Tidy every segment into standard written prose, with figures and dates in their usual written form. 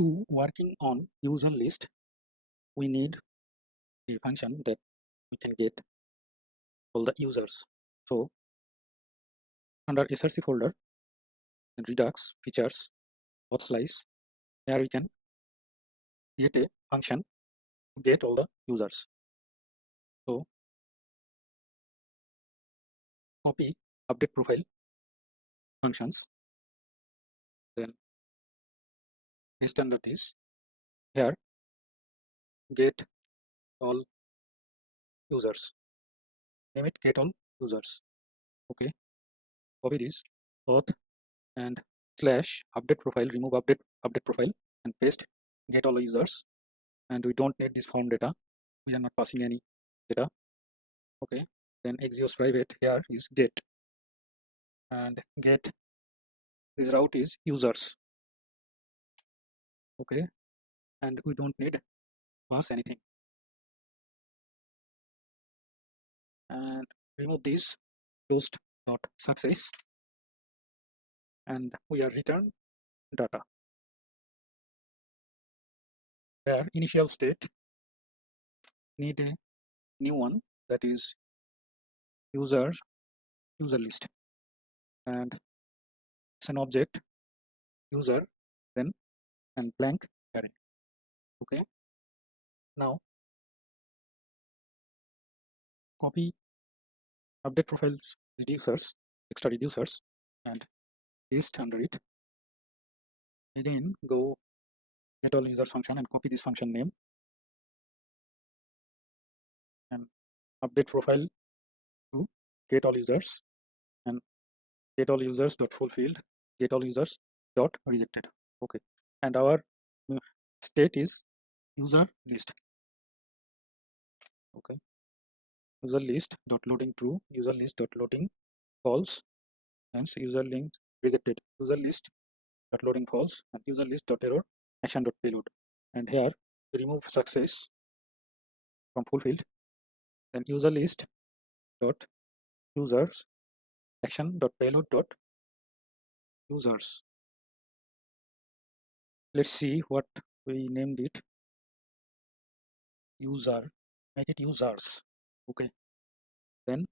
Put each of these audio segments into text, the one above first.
To working on user list, we need a function that we can get all the users. So under src folder, in redux features auth slice, here we can create a function to get all the users. So copy update profile functions, then paste under this. Here get all users. Name it get all users. Okay. Copy this auth and slash update profile, remove update profile, and paste get all users. And we don't need this form data. We are not passing any data. Okay. Then Axios private here is get, and get this route is users. Okay. And we don't need pass anything. And remove this closed dot success, and we are return data. Where initial state need a new one, that is user list, and it's an object user then and blank array. Okay. Now copy update profiles reducers, extra reducers, and paste under it. Again go get all users function and copy this function name, and update profile to get all users, and get all users dot fulfilled, get all users dot rejected. Okay. And our state is user list. Okay. User list dot loading true, user list dot loading false, hence user link rejected, user list dot loading false, and user list dot error action dot payload. And here remove success from fulfilled, then user list dot users action dot payload dot users. Let's see what we named it. User, make it users. Okay. Then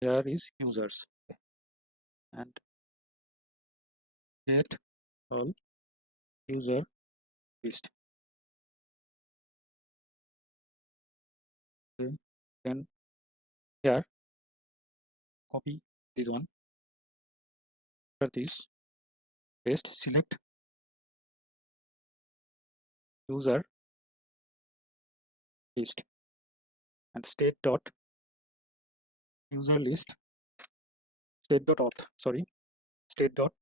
here is users, and get all user list. Okay. Then here copy this one. After this, paste, select user list, and state dot user list, state dot auth, sorry, state dot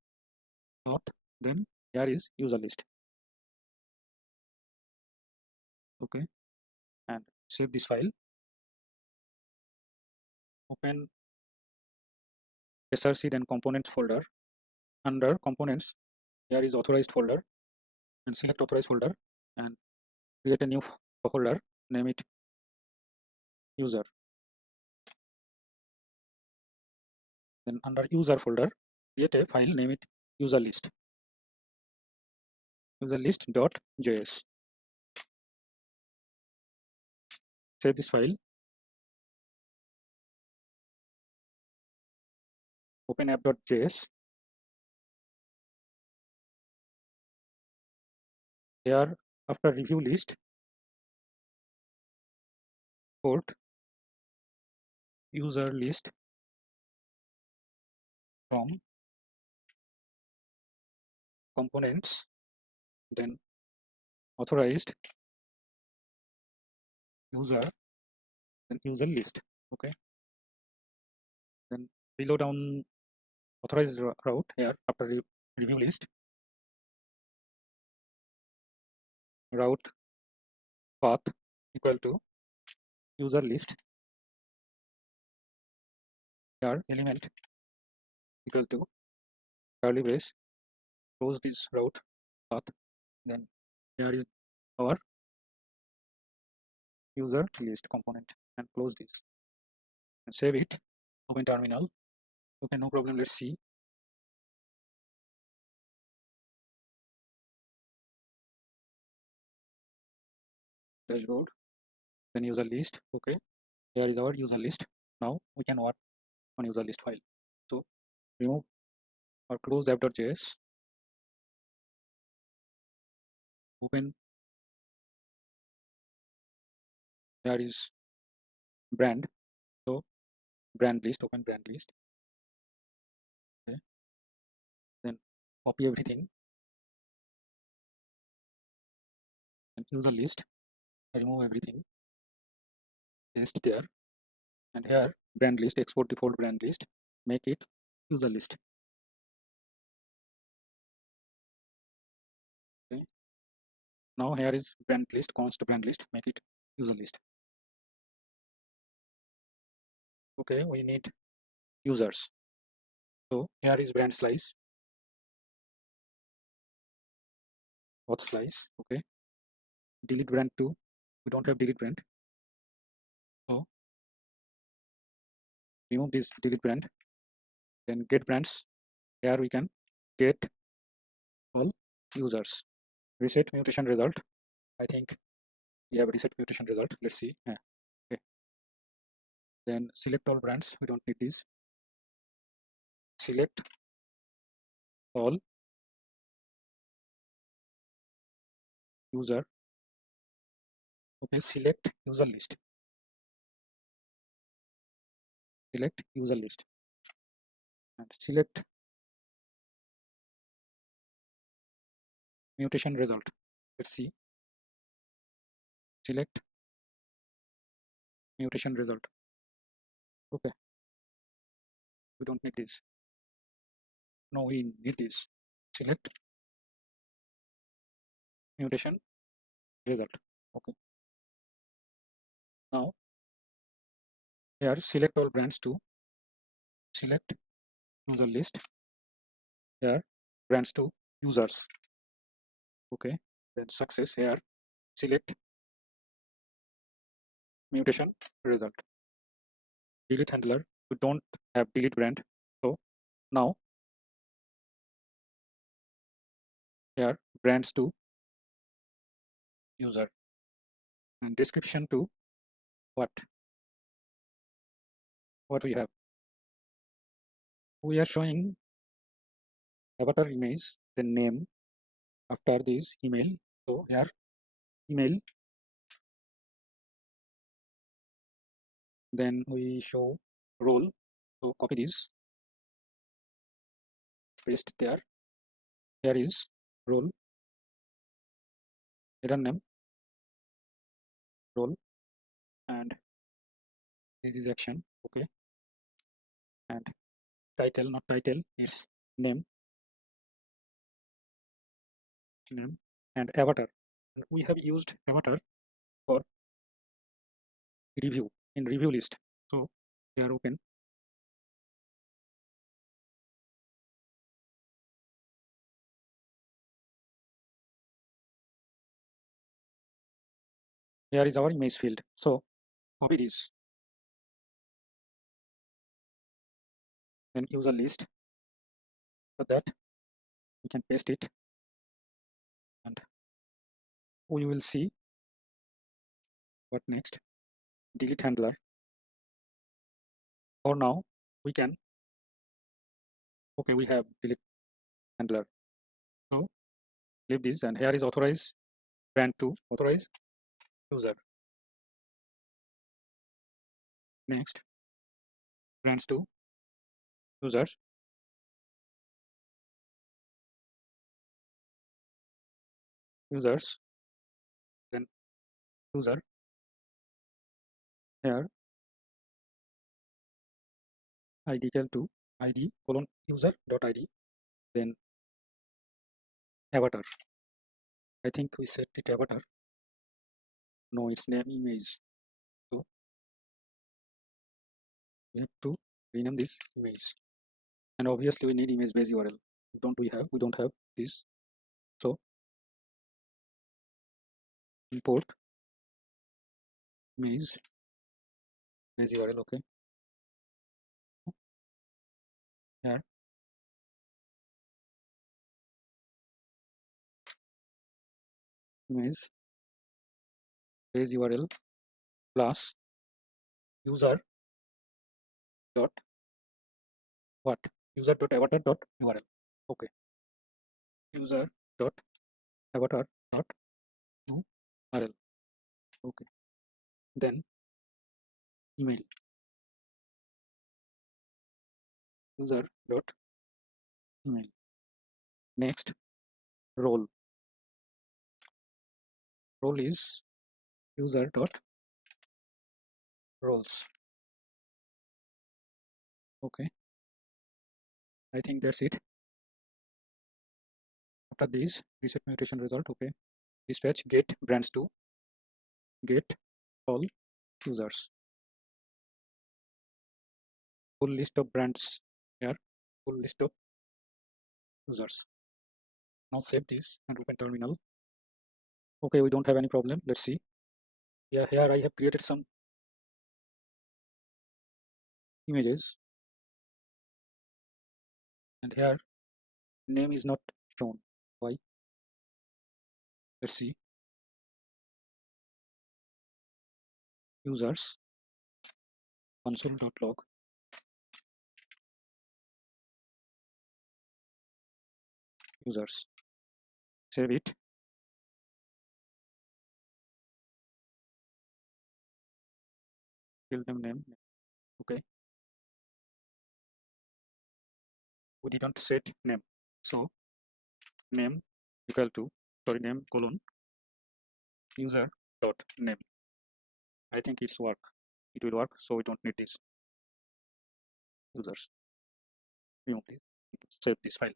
auth, then here is user list. Okay. And save this file, open src, then components folder. Under components, here is authorized folder, and select authorized folder and create a new folder, name it user. Then under user folder, create a file, name it user list dot js. Save this file, open app.js. Here after review list, port user list from components, then authorized user, then user list. Okay. Then below down authorized route, here after review list, route path equal to user list, here element equal to curly brace, close this route path, then here is our user list component, and close this and save it, open terminal. Okay, no problem. Let's see. dashboard, then user list. Okay, here is our user list. Now we can work on user list file. So remove or close app.js, open, here is brand. So brand list, open brand list. Okay, then copy everything and user list, remove everything, paste there, and here brand list, export default brand list, make it user list. Okay, now here is brand list, const brand list, make it user list. Okay, we need users. So here is brand slice, auth slice. Okay, delete brand 2, we don't have delete brand, so remove this delete brand, then get brands. Here we can get all users. Reset mutation result, I think we have reset mutation result. Let's see. Yeah. Okay, then select all brands, we don't need this. Select all user. Okay, select user list, select user list, and select mutation result. Let's see. Select mutation result. Okay, we don't need this. No, we need this. Select mutation result. Okay, now here select all brands to select user list. Here brands to users. Okay, then success. Here select mutation result. Delete handler, we don't have delete brand, so now here brands to user, and description to what we have. We are showing avatar image, the name after this email. So here email, then we show role. So copy this, paste there. Here is role, error name, role, and this is action. Okay, and title, not title, it's name, name, and avatar. And we have used avatar for review in review list. So they are open. Here is our image field. So copy this, then user list. For that we can paste it, and we will see what next. Delete handler. For now we can, okay, we have delete handler. So leave this, and here is authorize brand to authorize user. Next, brands to users, users, then user. Here id equal to id colon user dot id, then avatar. I think we set it avatar. No, its name image. So we have to rename this image, and obviously we need image base URL. We don't have this. So import image base URL. Okay, here image page URL plus user dot what user dot avatar dot URL. Okay, user dot avatar dot URL. Okay, then email user dot email. Next, role is user dot roles. Okay, I think that's it. After these reset mutation result. Okay, dispatch get brands to get all users. Full list of brands here. Full list of users. Now save this and open terminal. Okay, we don't have any problem. Let's see. Yeah, here I have created some images, and here name is not shown. Why? Let's see. Users console.log. Users. Save it. Fill them name. Okay. We didn't set name. So name equal to name colon user dot name. I think it's work. It will work. So we don't need this. Users. Remove this. Save this file.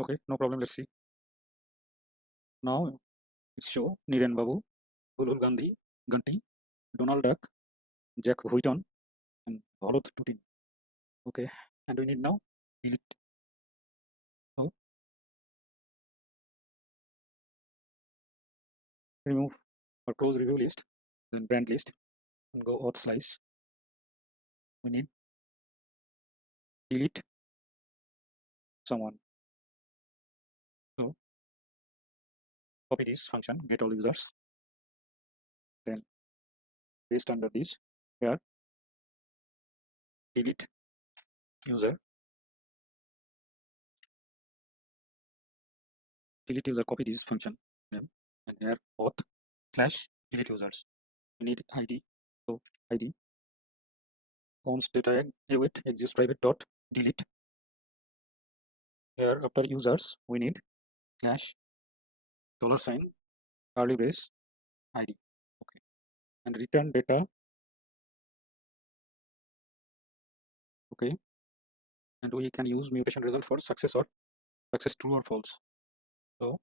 Okay, no problem. Let's see. Now it's show Niren Babu, Bulul Gandhi, Ganti, Donald Duck, Jack Wheaton, and Bharat Tutin. Okay, and we need now delete. So remove or close review list, then brand list, and go auth slice. We need delete someone. So copy this function, get all users, then paste under this here, delete user, copy this function name, and here auth slash delete users. We need ID. So ID const data await exists private dot delete. Here after users we need slash $sign curly brace ID. Okay, and return data. Okay, and we can use mutation result for success true or false. So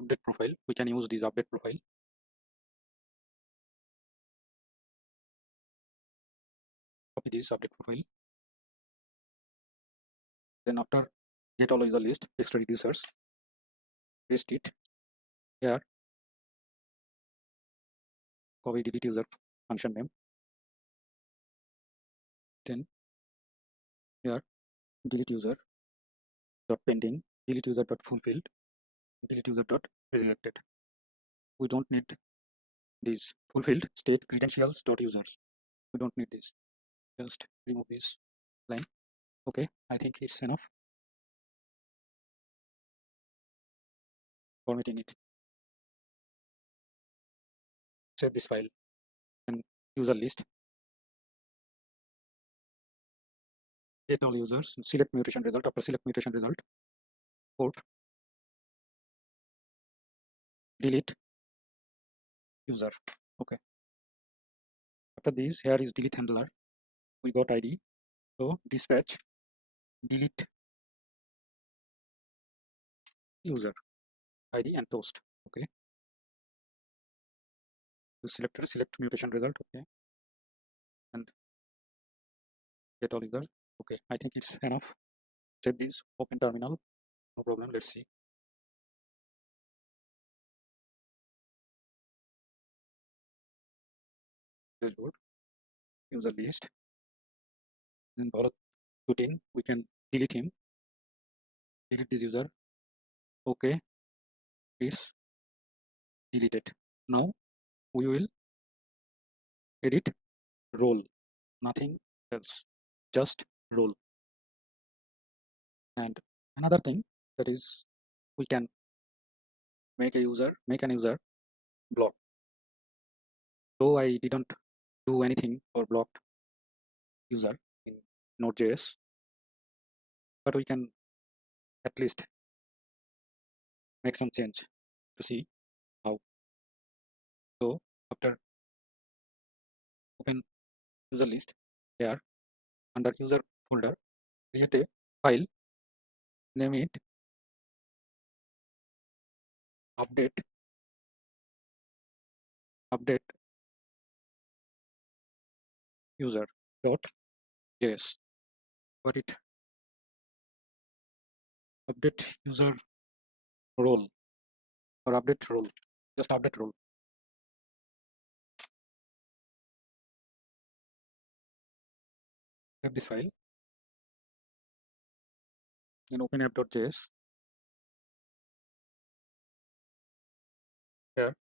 update profile, we can use this update profile. Copy this update profile. Then after get all user list extra reducers, paste it here. Copy delete user function name. Then here delete user dot pending, delete user dot fulfilled, delete user dot rejected. We don't need this fulfilled state credentials dot users. We don't need this. Just remove this line. Okay, I think it's enough. Formatting it. Save this file and user list. Get all users. Select mutation result. After select mutation result, port delete user. Okay. After this, here is delete handler. We got ID. So dispatch delete user ID and toast. Okay. So select mutation result. Okay. And get all users. Okay. I think it's enough. Save this. Open terminal. No problem. Let's see. Dashboard. User list. Then Bharat Putin. We can delete him. Delete this user. Okay. it's deleted. Now we will edit role, nothing else, just role. And another thing that is, we can make an user block. Though I didn't do anything for blocked user in Node.js, but we can at least make some change to see how. So after open user list, here under user folder, create a file, name it update user dot js. But it update user role or update role, just update role. Save this file, then open app.js. Here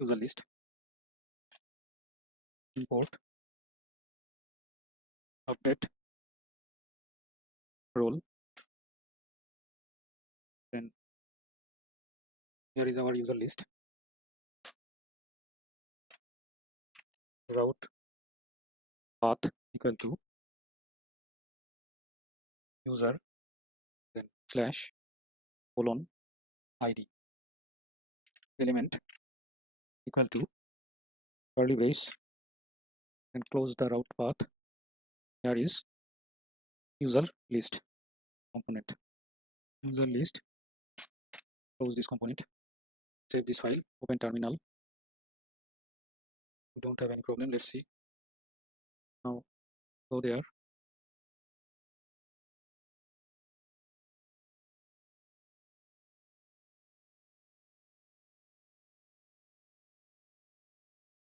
user list, import update role, then here is our user list, route path equal to user, then slash colon id, element equal to curly brace, then close the route path. Here is user list component, user list, close this component, save this file, open terminal. We don't have any problem. Let's see. Now go there,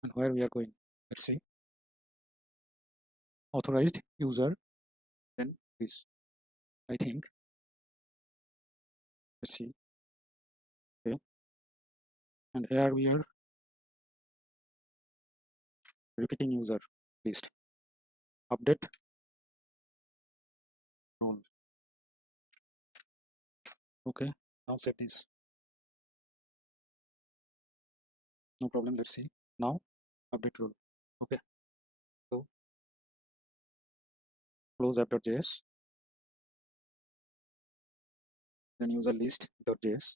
and where we are going, let's see. Authorized user, then this, I think. Let's see. Okay, and here we are repeating user list, update role. Okay, now save this. No problem. Let's see. Now update role. Okay, so close app.js, then user list.js.